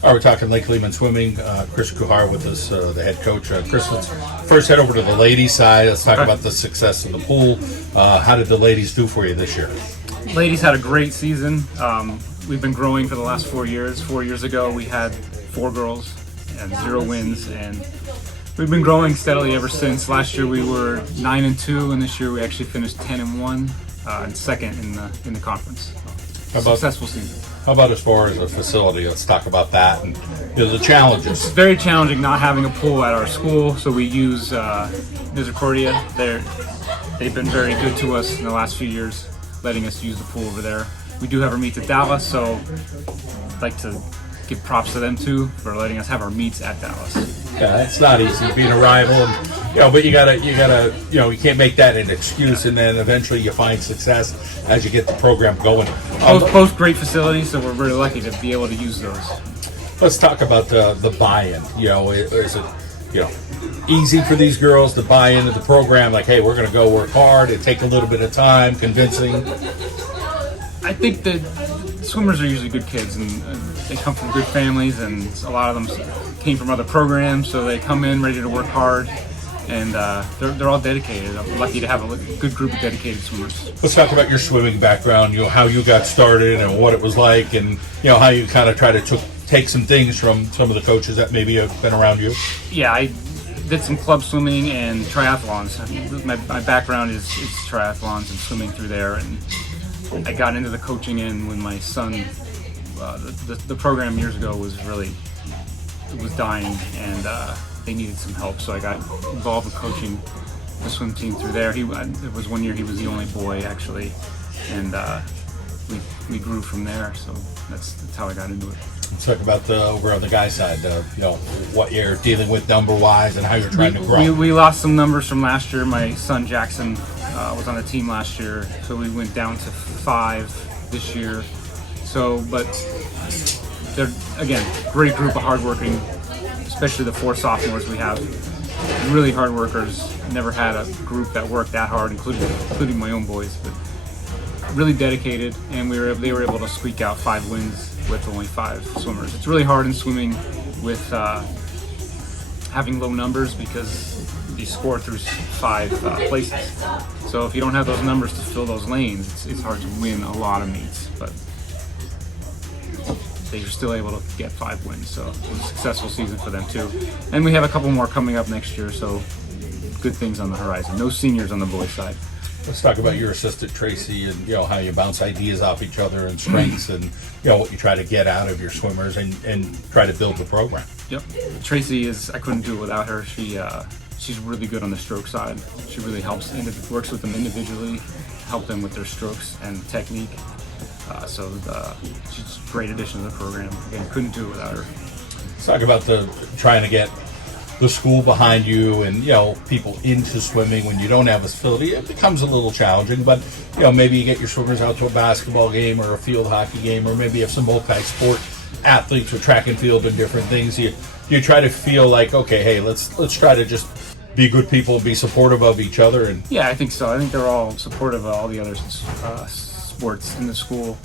All right, we're talking Lake Lehman Swimming. Chris Kuhar with us, the head coach. Chris, let's first head over to the ladies' side. Let's talk about the success of the pool. How did the ladies do for you this year? Ladies had a great season. We've been growing for the last 4 years. 4 years ago, we had 4 girls and 0 wins, and we've been growing steadily ever since. Last year we were 9-2, and this year we actually finished 10-1 and second in the conference. Successful season. How about as far as a facility? Let's talk about that and the challenges. It's very challenging not having a pool at our school, so we use Misericordia. They've been very good to us in the last few years, letting us use the pool over there. We do have our meets at Dallas, so I'd like to give props to them too for letting us have our meets at Dallas. Yeah, it's not easy being a rival, and, but you gotta, you can't make that an excuse, and then eventually you find success as you get the program going. Both great facilities, so we're really lucky to be able to use those. Let's talk about the buy-in. Is it easy for these girls to buy into the program? Like, hey, we're going to go work hard. It take a little bit of time, convincing. I think that swimmers are usually good kids, and they come from good families, and a lot of them came from other programs, so they come in ready to work hard, and they're all dedicated. I'm lucky to have a good group of dedicated swimmers. Let's talk about your swimming background, how you got started and what it was like, and how you kind of try to take some things from some of the coaches that maybe have been around you. Yeah, I did some club swimming and triathlons. My background is triathlons and swimming through there, and I got into the coaching end when my son, the program years ago was dying, and they needed some help, so I got involved with coaching the swim team through there. It was 1 year he was the only boy actually, and we grew from there. So that's how I got into it. Let's talk about over on the guy side. What you're dealing with number-wise and how you're trying to grow. We lost some numbers from last year. My son Jackson was on the team last year, so we went down to 5 this year. So, but they're, again, great group of hardworking, especially the 4 sophomores we have. Really hard workers. Never had a group that worked that hard, including my own boys. But really dedicated, and they were able to squeak out 5 wins with only 5 swimmers. It's really hard in swimming with having low numbers because you score through 5 places. So if you don't have those numbers to fill those lanes, it's hard to win a lot of meets. But they were still able to get 5 wins, so it was a successful season for them too. And we have a couple more coming up next year, so good things on the horizon. No seniors on the boys' side. Let's talk about your assistant Tracy, and how you bounce ideas off each other and strengths, and what you try to get out of your swimmers and try to build the program. Yep, Tracy I couldn't do it without her. She's really good on the stroke side. She really helps, works with them individually, help them with their strokes and technique. So she's a great addition to the program. Again, couldn't do it without her. Let's talk about trying to get the school behind you and people into swimming when you don't have a facility. It becomes a little challenging, but maybe you get your swimmers out to a basketball game or a field hockey game, or maybe you have some multi-sport athletes with track and field and different things. You try to feel like, okay, hey, let's try to just be good people and be supportive of each other. And yeah, I think so. I think they're all supportive of all the other sports in the school.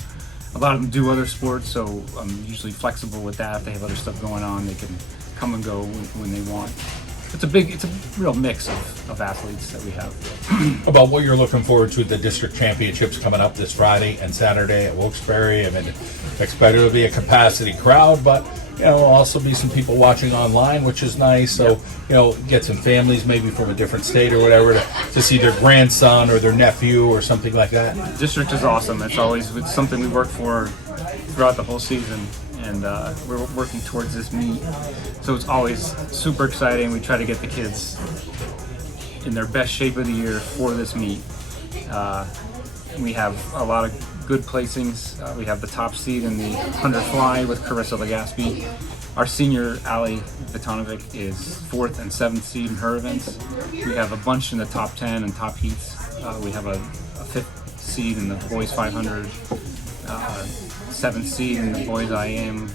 A lot of them do other sports, so I'm usually flexible with that. If they have other stuff going on, they can come and go when they want. It's a real mix of athletes that we have. About what you're looking forward to, the district championships coming up this Friday and Saturday at Wilkes-Barre. I mean, expect it to be a capacity crowd, but there'll also be some people watching online, which is nice. So, get some families maybe from a different state or whatever to see their grandson or their nephew or something like that. The district is awesome. It's something we work for throughout the whole season, and we're working towards this meet. So it's always super exciting. We try to get the kids in their best shape of the year for this meet. We have a lot of good placings. We have the top seed in the 100 fly with Carissa Legaspi. Our senior, Ali Vitanovic, is 4th and 7th seed in her events. We have a bunch in the top 10 and top heats. We have a 5th seed in the boys 500, 7th seed in the boys IM.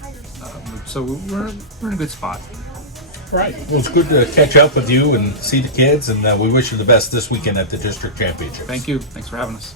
So we're in a good spot. Right. Well, it's good to catch up with you and see the kids, and we wish you the best this weekend at the district championship. Thank you. Thanks for having us.